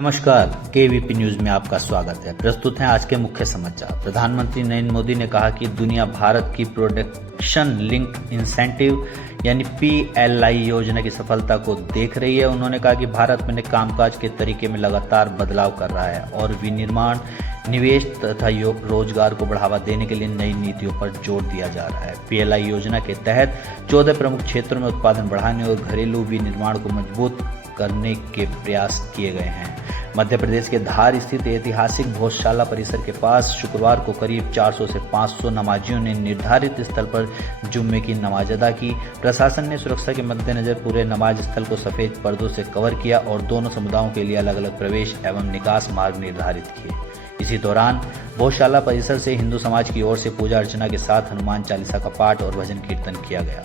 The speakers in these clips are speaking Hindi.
नमस्कार, केवीपी न्यूज में आपका स्वागत है। प्रस्तुत हैं आज के मुख्य समाचार। प्रधानमंत्री नरेंद्र मोदी ने कहा कि दुनिया भारत की प्रोडक्शन लिंक इंसेंटिव यानी PLI योजना की सफलता को देख रही है। उन्होंने कहा कि भारत अपने कामकाज के तरीके में लगातार बदलाव कर रहा है और विनिर्माण, निवेश तथा रोजगार को बढ़ावा देने के लिए नई नीतियों पर जोर दिया जा रहा है। PLI योजना के तहत 14 प्रमुख क्षेत्रों में उत्पादन बढ़ाने और घरेलू विनिर्माण को मजबूत करने के प्रयास किए गए हैं। मध्य प्रदेश के धार स्थित ऐतिहासिक भोजशाला परिसर के पास शुक्रवार को करीब 400 से 500 नमाजियों ने निर्धारित स्थल पर जुम्मे की नमाज अदा की। प्रशासन ने सुरक्षा के मद्देनजर पूरे नमाज स्थल को सफेद पर्दों से कवर किया और दोनों समुदायों के लिए अलग अलग प्रवेश एवं निकास मार्ग निर्धारित किए। इसी दौरान भोजशाला परिसर से हिंदू समाज की ओर से पूजा अर्चना के साथ हनुमान चालीसा का पाठ और भजन कीर्तन किया गया।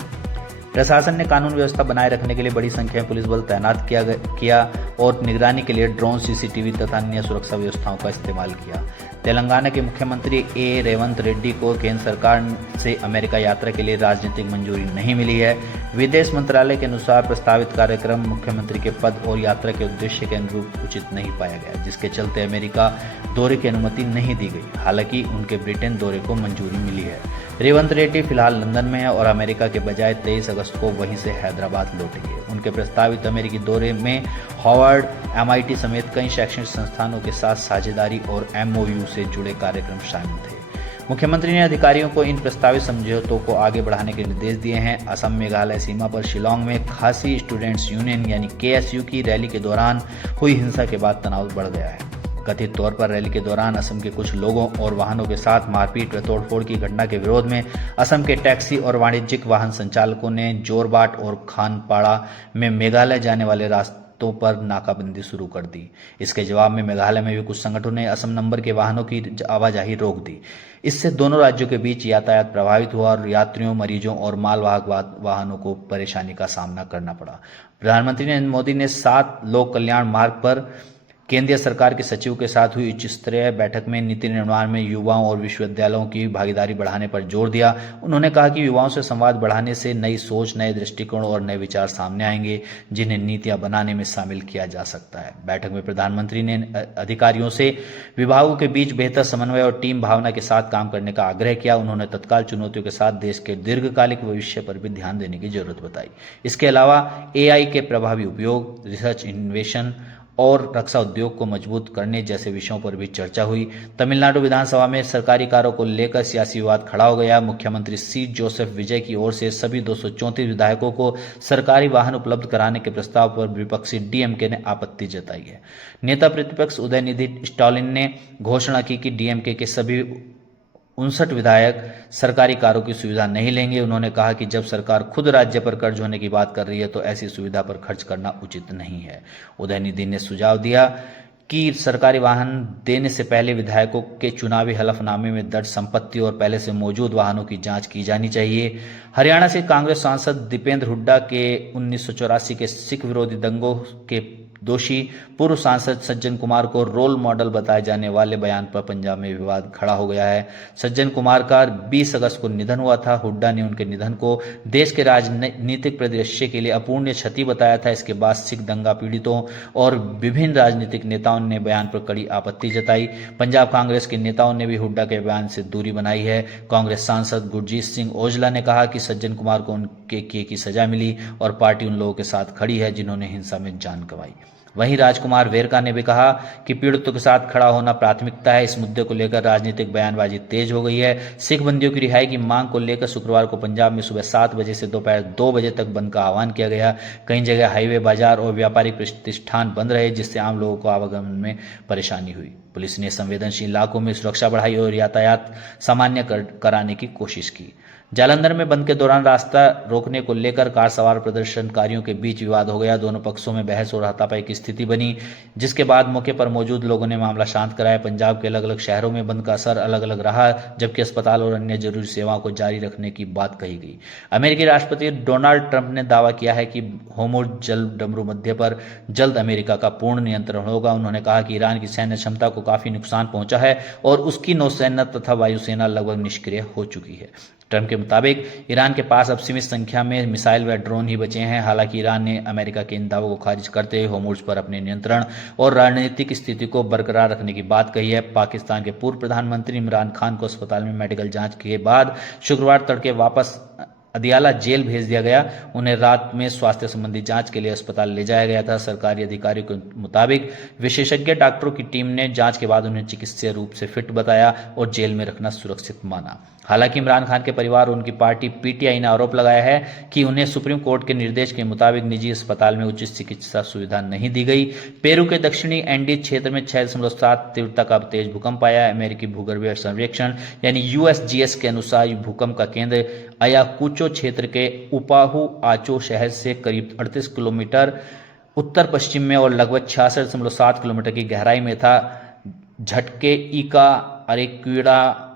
प्रशासन ने कानून व्यवस्था बनाए रखने के लिए बड़ी संख्या में पुलिस बल तैनात किया और निगरानी के लिए ड्रोन, CCTV तथा अन्य सुरक्षा व्यवस्थाओं का इस्तेमाल किया। तेलंगाना के मुख्यमंत्री रेवंत रेड्डी को केंद्र सरकार से अमेरिका यात्रा के लिए राजनीतिक मंजूरी नहीं मिली है। विदेश मंत्रालय के अनुसार प्रस्तावित कार्यक्रम मुख्यमंत्री के पद और यात्रा के उद्देश्य के अनुरूप उचित नहीं पाया गया, जिसके चलते अमेरिका दौरे की अनुमति नहीं दी गई। हालांकि उनके ब्रिटेन दौरे को मंजूरी मिली है। रेवंत रेड्डी फिलहाल लंदन में है और अमेरिका के बजाय 23 अगस्त को वहीं से हैदराबाद लौटेंगे। उनके प्रस्तावित अमेरिकी दौरे में हार्वर्ड, MIT समेत कई शैक्षणिक संस्थानों के साथ साझेदारी और MOU से जुड़े कार्यक्रम शामिल थे। मुख्यमंत्री ने अधिकारियों को इन प्रस्तावित समझौतों को आगे बढ़ाने के निर्देश दिए हैं। असम मेघालय सीमा पर शिलोंग में खासी स्टूडेंट्स यूनियन यानी KSU की रैली के दौरान हुई हिंसा के बाद तनाव बढ़ गया है। कथित तौर पर रैली के दौरान असम के कुछ लोगों और वाहनों के साथ मारपीट व तोड़फोड़ की घटना के विरोध में असम के टैक्सी और वाणिज्यिक वाहन संचालकों ने जोरबाट और खानपाड़ा में मेघालय जाने वाले रास्तों पर नाकाबंदी शुरू कर दी। इसके जवाब में मेघालय में भी कुछ संगठनों ने असम नंबर के वाहनों की आवाजाही रोक दी। इससे दोनों राज्यों के बीच यातायात प्रभावित हुआ और यात्रियों, मरीजों और मालवाहक वाहनों को परेशानी का सामना करना पड़ा। प्रधानमंत्री नरेंद्र मोदी ने 7 लोक कल्याण मार्ग पर केंद्रीय सरकार के सचिव के साथ हुई उच्च स्तरीय बैठक में नीति निर्माण में युवाओं और विश्वविद्यालयों की भागीदारी बढ़ाने पर जोर दिया। उन्होंने कहा कि युवाओं से संवाद बढ़ाने से नई सोच, नए दृष्टिकोण और नए विचार सामने आएंगे, जिन्हें नीतियां बनाने में शामिल किया जा सकता है। बैठक में प्रधानमंत्री ने अधिकारियों से विभागों के बीच बेहतर समन्वय और टीम भावना के साथ काम करने का आग्रह किया। उन्होंने तत्काल चुनौतियों के साथ देश के दीर्घकालिक भविष्य पर भी ध्यान देने की जरूरत बताई। इसके अलावा AI के प्रभावी उपयोग, रिसर्च, इनोवेशन और रक्षा उद्योग को मजबूत करने जैसे विषयों पर भी चर्चा हुई। तमिलनाडु विधानसभा में सरकारी कार्यों को लेकर सियासी विवाद खड़ा हो गया। मुख्यमंत्री C. जोसेफ विजय की ओर से सभी 234 विधायकों को सरकारी वाहन उपलब्ध कराने के प्रस्ताव पर विपक्षी DMK ने आपत्ति जताई है। नेता प्रतिपक्ष उदयनिधि स्टालिन ने घोषणा की कि DMK के सभी 59 विधायक सरकारी कारों की सुविधा नहीं लेंगे। उन्होंने कहा कि जब सरकार खुद राज्य पर कर्ज होने की बात कर रही है तो ऐसी सुविधा पर खर्च करना उचित नहीं है। उदयनिधि ने सुझाव दिया कि सरकारी वाहन देने से पहले विधायकों के चुनावी हलफनामे में दर्ज संपत्ति और पहले से मौजूद वाहनों की जांच की जानी चाहिए। हरियाणा से कांग्रेस सांसद दीपेंद्र हुड्डा के 1984 के सिख विरोधी दंगों के दोषी पूर्व सांसद सज्जन कुमार को रोल मॉडल बताए जाने वाले बयान पर पंजाब में विवाद खड़ा हो गया है। सज्जन कुमार का 20 अगस्त को निधन हुआ था। हुड्डा ने उनके निधन को देश के राजनीतिक परिदृश्य के लिए अपूर्णीय क्षति बताया था। इसके बाद सिख दंगा पीड़ितों और विभिन्न राजनीतिक नेताओं ने बयान पर कड़ी आपत्ति जताई। पंजाब कांग्रेस के नेताओं ने भी हुड्डा के बयान से दूरी बनाई है। कांग्रेस सांसद गुरजीत सिंह औजला ने कहा कि सज्जन कुमार को उनके किए की सजा मिली और पार्टी उन लोगों के साथ खड़ी है जिन्होंने हिंसा में जान गंवाई। वहीं राजकुमार वेरका ने भी कहा कि पीड़ितों के साथ खड़ा होना प्राथमिकता है। इस मुद्दे को लेकर राजनीतिक बयानबाजी तेज हो गई है। सिख बंदियों की रिहाई की मांग को लेकर शुक्रवार को पंजाब में सुबह 7 बजे से दोपहर 2 बजे तक बंद का आह्वान किया गया। कई जगह हाईवे, बाजार और व्यापारिक प्रतिष्ठान बंद रहे, जिससे आम लोगों को आवागमन में परेशानी हुई। पुलिस ने संवेदनशील इलाकों में सुरक्षा बढ़ाई और यातायात सामान्य कराने की कोशिश की। जालंधर में बंद के दौरान रास्ता रोकने को लेकर कार सवार प्रदर्शनकारियों के बीच विवाद हो गया। दोनों पक्षों में बहस और हाथापाई की स्थिति बनी, जिसके बाद मौके पर मौजूद लोगों ने मामला शांत कराया। पंजाब के अलग अलग शहरों में बंद का असर अलग अलग रहा, जबकि अस्पताल और अन्य जरूरी सेवाओं को जारी रखने की बात कही गई। अमेरिकी राष्ट्रपति डोनाल्ड ट्रंप ने दावा किया है कि होर्मुज जल डमरू मध्य पर जल्द अमेरिका का पूर्ण नियंत्रण होगा। उन्होंने कहा कि ईरान की सैन्य क्षमता को काफी नुकसान पहुंचा है और उसकी नौसेना तथा वायुसेना लगभग निष्क्रिय हो चुकी है। ट्रंप के मुताबिक ईरान के पास अब सीमित संख्या में मिसाइल व ड्रोन ही बचे हैं। हालांकि ईरान ने अमेरिका के इन दावों को खारिज करते हुए होर्मुज़ पर अपने नियंत्रण और रणनीतिक स्थिति को बरकरार रखने की बात कही है। पाकिस्तान के पूर्व प्रधानमंत्री इमरान खान को अस्पताल में मेडिकल जांच के बाद शुक्रवार तड़के वापस अदियाला जेल भेज दिया गया। उन्हें रात में स्वास्थ्य संबंधी जांच के लिए अस्पताल ले जाया गया था। सरकारी अधिकारियों के मुताबिक विशेषज्ञ डॉक्टरों की टीम ने जांच के बाद उन्हें चिकित्सीय रूप से फिट बताया और जेल में रखना सुरक्षित माना। हालांकि इमरान खान के परिवार और उनकी पार्टी पीटीआई ने आरोप लगाया है कि उन्हें सुप्रीम कोर्ट के निर्देश के मुताबिक निजी अस्पताल में उचित चिकित्सा सुविधा नहीं दी गई। पेरू के दक्षिणी एंडीज क्षेत्र में 6.7 तीव्रता का तेज भूकंप आया। अमेरिकी भूगर्भीय सर्वेक्षण यानी यूएसजीएस के अनुसार भूकंप का केंद्र अयाकुचो क्षेत्र के उपाहु आचो शहर से करीब 38 किलोमीटर उत्तर पश्चिम में और लगभग 66.7 किलोमीटर की गहराई में था। झटके ईका,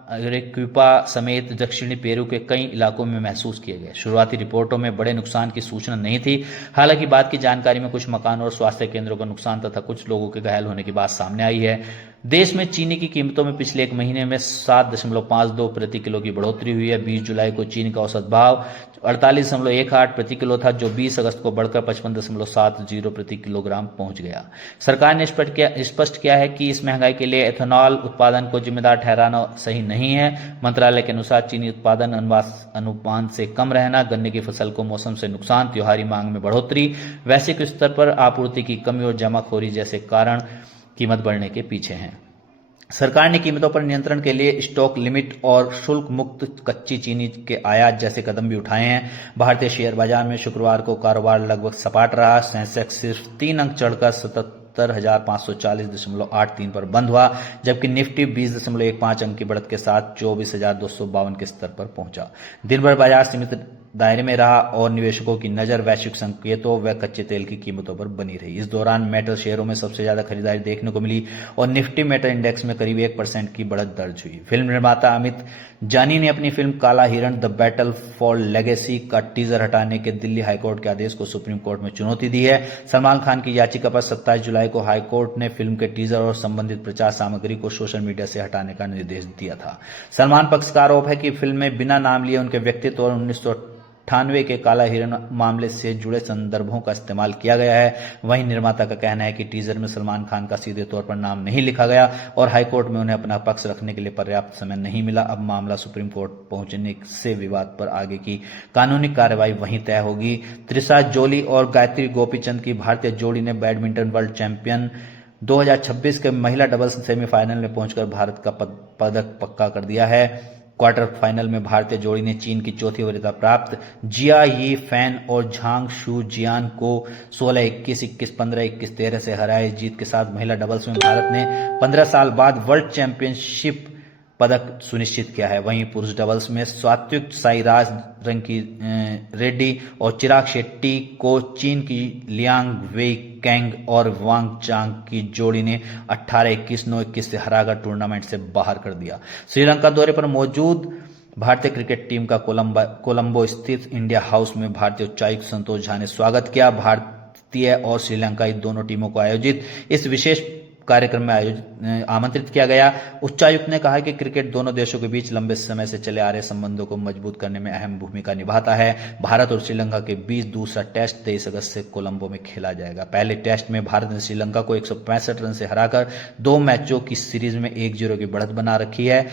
अरेक्विपा समेत दक्षिणी पेरू के कई इलाकों में महसूस किए गए। शुरुआती रिपोर्टों में बड़े नुकसान की सूचना नहीं थी। हालांकि बाद की जानकारी में कुछ मकानों और स्वास्थ्य केंद्रों का नुकसान तथा कुछ लोगों के घायल होने की बात सामने आई है। देश में चीनी की कीमतों में पिछले एक महीने में 7.52 प्रति किलो की बढ़ोतरी हुई है। 20 जुलाई को चीनी का औसत भाव 48.18 प्रति किलो था, जो 20 अगस्त को बढ़कर 55.70 प्रति किलोग्राम पहुंच गया। सरकार ने स्पष्ट किया है कि इस महंगाई के लिए एथेनॉल उत्पादन को जिम्मेदार ठहराना सही नहीं है। मंत्रालय के अनुसार चीनी उत्पादन अनुमान से कम रहना, गन्ने की फसल को मौसम से नुकसान, त्योहारी मांग में बढ़ोतरी, वैश्विक स्तर पर आपूर्ति की कमी और जमाखोरी जैसे कारण कीमत बढ़ने के पीछे हैं। सरकार ने कीमतों पर नियंत्रण के लिए स्टॉक लिमिट और शुल्क मुक्त कच्ची चीनी के आयात जैसे कदम भी उठाए हैं। भारतीय शेयर बाजार में शुक्रवार को कारोबार लगभग सपाट रहा। सेंसेक्स सिर्फ 3 अंक चढ़कर 77,540.83 पर बंद हुआ, जबकि निफ्टी 20.15 अंक की बढ़त के साथ 24,252 के स्तर पर पहुंचा। दिन भर बाजार सीमित दायरे में रहा और निवेशकों की नजर वैश्विक संकेतों व कच्चे तेल की कीमतों पर बनी रही। इस दौरान मेटल शेयरों में सबसे ज्यादा खरीदारी देखने को मिली और निफ्टी मेटल इंडेक्स में करीब 1% की बढ़त दर्ज हुई। फिल्म निर्माता अमित जानी ने अपनी फिल्म काला हिरण द बैटल फॉर लेगेसी का टीजर हटाने के दिल्ली हाईकोर्ट के आदेश को सुप्रीम कोर्ट में चुनौती दी है। सलमान खान की याचिका पर 27 जुलाई को हाईकोर्ट ने फिल्म के टीजर और संबंधित प्रचार सामग्री को सोशल मीडिया से हटाने का निर्देश दिया था। सलमान पक्ष का आरोप है कि फिल्म में बिना नाम लिए उनके व्यक्तित्व और 1998 के काला हिरण मामले से जुड़े संदर्भों का इस्तेमाल किया गया है। वहीं निर्माता का कहना है कि टीजर में सलमान खान का सीधे तौर पर नाम नहीं लिखा गया और हाईकोर्ट में उन्हें अपना पक्ष रखने के लिए पर्याप्त समय नहीं मिला। अब मामला सुप्रीम कोर्ट पहुंचने से विवाद पर आगे की कानूनी कार्रवाई वहीं तय होगी। त्रिशा जोली और गायत्री गोपीचंद की भारतीय जोड़ी ने बैडमिंटन वर्ल्ड चैंपियन 2026 के महिला डबल्स सेमीफाइनल में पहुंचकर भारत का पदक पक्का कर दिया है। क्वार्टर फाइनल में भारतीय जोड़ी ने चीन की चौथी वरीयता प्राप्त जिया यी फैन और झांग शू जियान को 16-21, 21-15, 21-13 से हराया। इस जीत के साथ महिला डबल्स में भारत ने 15 साल बाद वर्ल्ड चैंपियनशिप पदक सुनिश्चित किया है। वहीं पुरुष डबल्स में सात्विक साईराज रंकी रेड्डी और चिराग शेट्टी को चीन की लियांग वेई कैंग और वांग चांग की जोड़ी ने 18-21, 9-21 से हराकर टूर्नामेंट से बाहर कर दिया। श्रीलंका दौरे पर मौजूद भारतीय क्रिकेट टीम का कोलंबो स्थित इंडिया हाउस में भारतीय उच्चायुक्त संतोष झा ने स्वागत किया। भारतीय और श्रीलंकाई दोनों टीमों को आयोजित इस विशेष कार्यक्रम में आमंत्रित किया गया। उच्चायुक्त ने कहा कि क्रिकेट दोनों देशों के बीच लंबे समय से चले आ रहे संबंधों को मजबूत करने में अहम भूमिका निभाता है। भारत और श्रीलंका के बीच दूसरा टेस्ट 23 अगस्त से कोलंबो में खेला जाएगा। पहले टेस्ट में भारत ने श्रीलंका को 165 रन से हराकर 2 मैचों की सीरीज में 1-0 की बढ़त बना रखी है।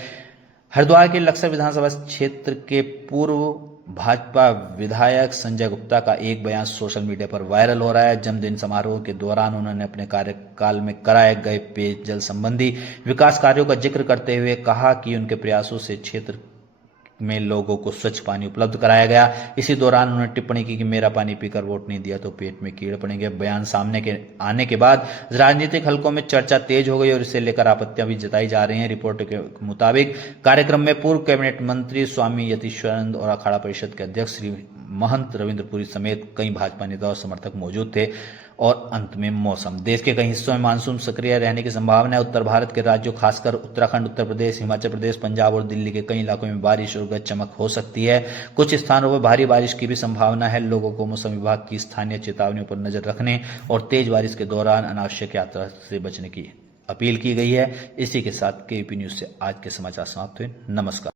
हरिद्वार के लक्सर विधानसभा क्षेत्र के पूर्व भाजपा विधायक संजय गुप्ता का एक बयान सोशल मीडिया पर वायरल हो रहा है। जन्मदिन समारोह के दौरान उन्होंने अपने कार्यकाल में कराए गए पेयजल संबंधी विकास कार्यों का जिक्र करते हुए कहा कि उनके प्रयासों से क्षेत्र में लोगों को स्वच्छ पानी उपलब्ध कराया गया। इसी दौरान उन्होंने टिप्पणी की कि मेरा पानी पीकर वोट नहीं दिया तो पेट में कीड़े पड़ेंगे। बयान सामने आने के बाद राजनीतिक हलकों में चर्चा तेज हो गई और इसे लेकर आपत्तियां भी जताई जा रही हैं। रिपोर्ट के मुताबिक कार्यक्रम में पूर्व कैबिनेट मंत्री स्वामी यतीश्वरानंद और अखाड़ा परिषद के अध्यक्ष श्री महंत रविंद्रपुरी समेत कई भाजपा नेता और समर्थक मौजूद थे। और अंत में मौसम। देश के कई हिस्सों में मानसून सक्रिय रहने की संभावना है। उत्तर भारत के राज्यों खासकर उत्तराखंड, उत्तर प्रदेश, हिमाचल प्रदेश, पंजाब और दिल्ली के कई इलाकों में बारिश और गरज चमक हो सकती है। कुछ स्थानों पर भारी बारिश की भी संभावना है। लोगों को मौसम विभाग की स्थानीय चेतावनियों पर नजर रखने और तेज बारिश के दौरान अनावश्यक यात्रा से बचने की अपील की गई है। इसी के साथ केपी न्यूज से आज के समाचार समाप्त हुए। नमस्कार।